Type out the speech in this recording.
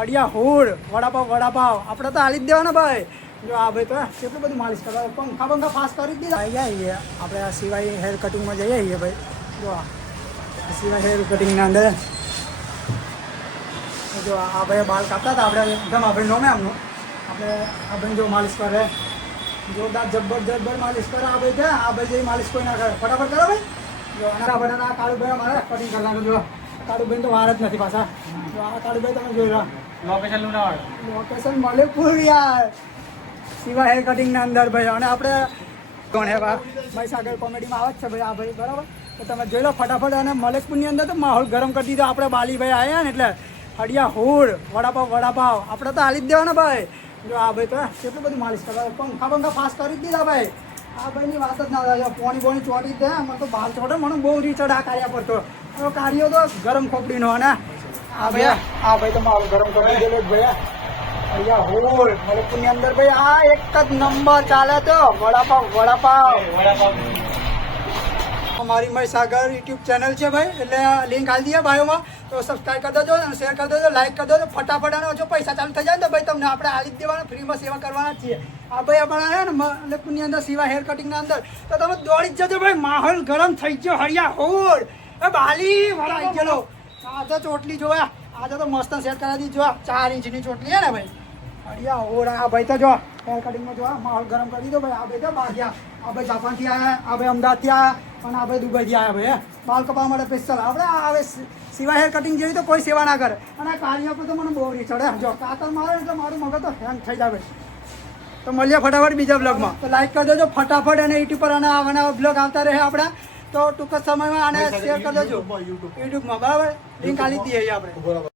હડિયા હોડ વડાપાવ આપણે તો હાલી જ દેવાના ભાઈ. જો આ ભાઈ તો કેટલું બધું માલિશ કરવા પંખા ફાસ્ટ કરી જ દીધા. આવીએ આપણે આ સિવાય હેર કટિંગમાં જઈએ છીએ ભાઈ. જો આ સિવાય હેર કટિંગના અંદર જો આ ભાઈ બાલ કાપતા હતા આપણે એકદમ આપણે નોમે આમનું આપણે આ ભાઈ જો માલિશ કરે જોરદાર જબ્બર માલિશ કરે. આ ભાઈ છે આ ભાઈ જેવી માલિશ કોઈ ના કરે. ફટાફટ કરો ભાઈ. જો આના બધા કાળુભાઈ અમારે કટિંગ કરવાનું. જો કાળુભાઈ તો વાર જ નથી પાછા. જો આ કાળુભાઈ તમે જોઈ રહ્યા લોકેશન લુણાવાડા, લોકેશન મલેકપુર યાર સિવા હેર કટિંગના અંદર ભાઈ. અને આપણે કોણ હે મહીસાગર કોમેડીમાં આવે જ છે ભાઈ આ ભાઈ બરાબર. તો તમે જોઈ લો ફટાફટ. અને મલેકપુરની અંદર તો માહોલ ગરમ કરી દીધો આપણે બાલીભાઈ આવ્યા ને એટલે હડિયા હોડ વડાપાવ આપણે તો હાલી જ દેવાના ભાઈ. જો આ ભાઈ તો કેટલું બધું માલિશ કરવા પંખા ફાસ્ટ કરી જ દીધા ભાઈ. આ ભાઈની વાત જ ના થાય. પોણી ચોટી દે મને તો બાલ ચોટે. મને બહુ રીચડ આ કાર્યા પર તો કાર્યો તો ગરમ ખોપડીનો. અને આ ભાઈ તો મારું ગરમ કરી દેલો ભાઈ. અહીંયા હોલ મલેકપુરની અંદર ભાઈ આ એક જ નંબર ચાલે તો વડાપાવ. અમારી મહીસાગર યુટ્યુબ ચેનલ છે ભાઈ. એટલે લિંક હાલ દઈએ બાયોમાં. તો સબસ્ક્રાઈબ કરી દેજો અને શેર કરી દેજો, લાઈક કરી દેજો ફટાફટ. અને જો પૈસા ચાલુ થઈ જાય ને તો ભાઈ તમને આપણે હાલી જ દેવાના, ફ્રીમાં સેવા કરવાના જ છીએ. આ ભાઈ અમારા છે ને મલેકપુરની અંદર સિવા હેર કટિંગના અંદર તો તમે દોડી જ જજો ભાઈ. માહોલ ગરમ થઈ ગયો. હરિયા હોડ એ બાલી વાળા આવી ગયેલો. આ તો ચોટલી જોયા આજે તો મસ્ત સેટ કરાવી દીધી. જો 4 ઇંચની ચોટલી હે ને ભાઈ. હરિયા હોડ આ ભાઈ તો જો હેર કટિંગમાં જો માહોલ ગરમ કરી દીધો ભાઈ. આ ભાઈ તો બાગ્યા. આ ભાઈ જાપાનથી આવ્યા, આ ભાઈ અમદાવાદથી આવ્યા અને આ ભાઈ દુબઈથી આવ્યા ભાઈ. બાલ કપાવવા માટે સ્પેશિયલ આપણે હવે સિવા હેર કટિંગ જેવી તો કોઈ સેવા ના કરે. અને કાર્ય પર તો મને બહુ રી ચડે. જો કાતર મારે એટલે મારું મગજ તો હેંગ થઈ જાય ભાઈ. તો મળીએ ફટાફટ બીજા બ્લોગમાં. તો લાઈક કરી દેજો ફટાફટ. અને યુટ્યુબ પર આના બ્લોગ આવતા રહે આપણા. તો ટૂંક જ સમયમાં આને શેર કરી દેજો યુટ્યુબમાં બરાબર. લિંક આલી દઈએ આપણે.